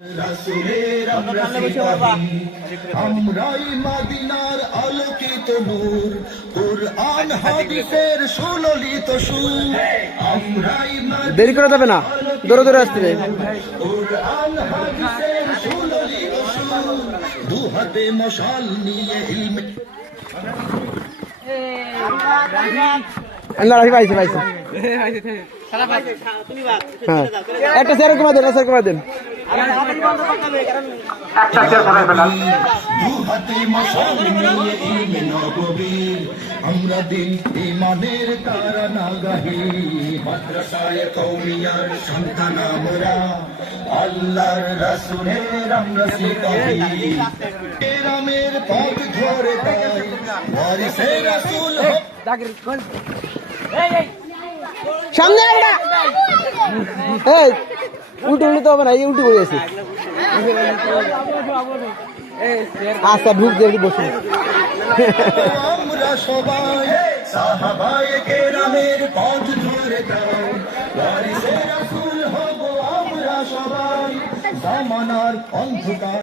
রাসূলের আমরা সিপাহী, আমরাই মদিনার আলোকিত নূর, কুরআন হাদিসের সুললিত সুর, আমরাই দেরি করা যাবে না, দৌড়ে দৌড়ে আসতে হবে। কুরআন হাদিসের সুললিত সুর, দুহাতে মশাল নিয়ে ইলমে রাখি পাইছে পাইছে। হ্যাঁ একটা সেরে কমা দেন, সেরে কমা দেন। দুহাতে মশাল নিয়ে ইলমে নববীর, আমরা দিন ইমানের তারা নাগাহি, মাদ্রাসায়ে কওমিয়ার সন্তান আমরা, আল্লাহর রাসূলের আমরা সিপাহী, কেরামের পথ ধরে তাই ওয়ারিসে রাসূল সামনে একটা এই উল্টো উল্টো তো হবে না, এই উল্টো করে আছে। আচ্ছা ঢুক দিয়ে বসুন। আমরা সবাই সাহাবায়ে কেরামের পথ ধরে তাই ওয়ারিসে রাসূল হব আমরা সবাই, জামানার অন্ধকার